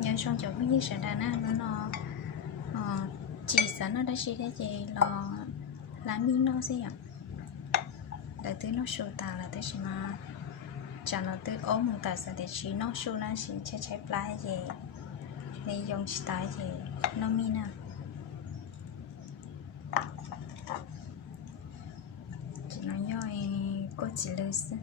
nhớ xong chỗ cái gì sẽ đàn á nó chỉ sẵn nó đã chỉ cái gì là làm mi nó gì ạ để tới nó sưu ta là tới mà chẳng nó tới ốm một ta sẽ để chỉ nó sưu nó chỉ chạy play gì để dùng style gì nó mi nè chỉ nó nhoi có chỉ lưu xin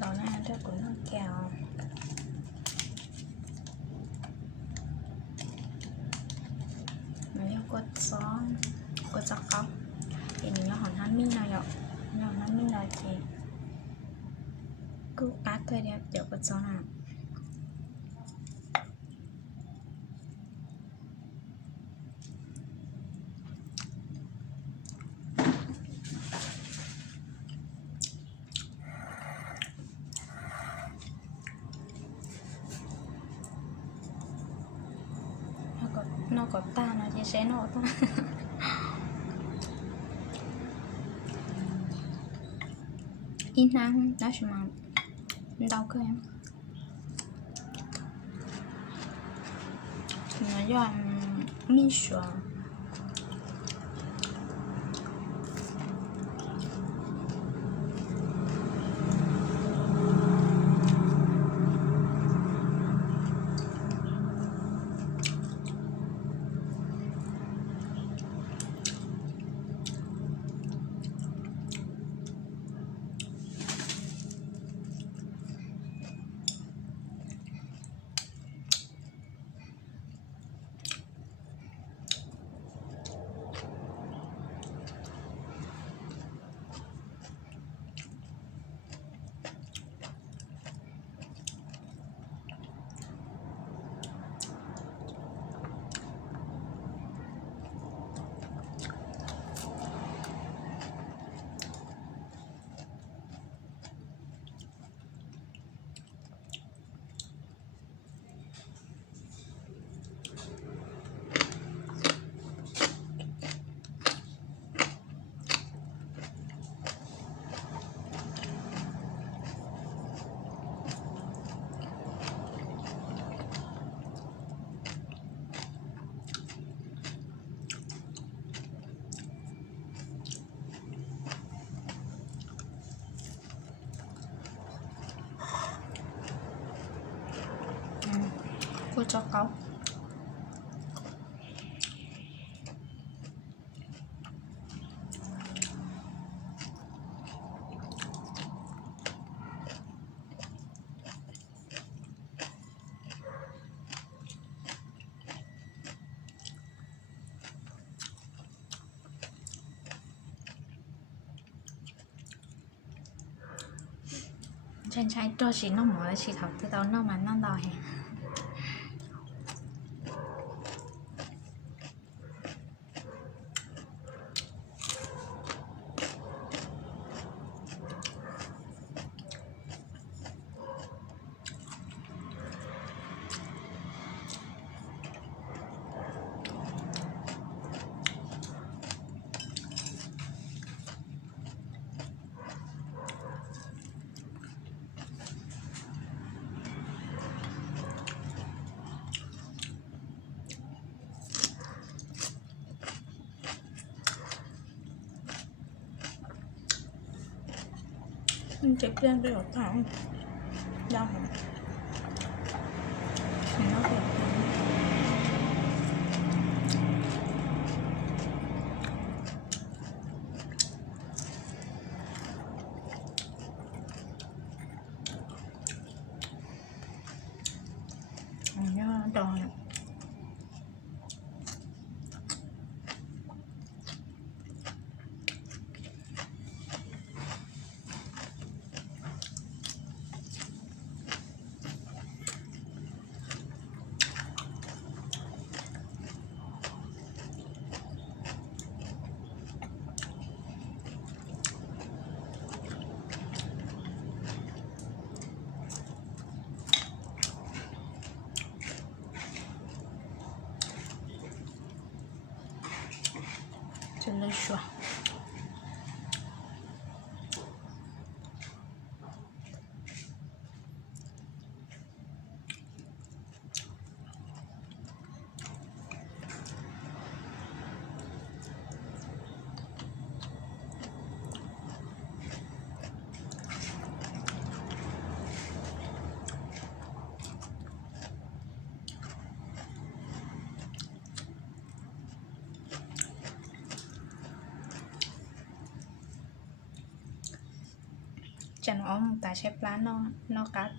đó là rất của nó kẹo nó có gió có gió cọc thì nó hòn hắn min nào vậy nó hắn min nào thì cứ cá thôi đẹp kiểu có gió nào nó có ta nó chia sẻ nó ta in năng đó mà đau cơ em nó do mi sữa cô cho cáu trên trái cho chị nó mở chị thọc từ đó nó mà nó đòi chụp lên cái hộp thẳng đau hả nó đẹp nó đòi 真的爽。Chẳng ống ta xếp lá nó cắt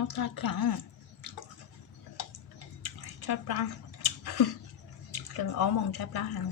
รสชาติแข็งชอบปลาถึงอ้อมองใช้ปลาแข็ง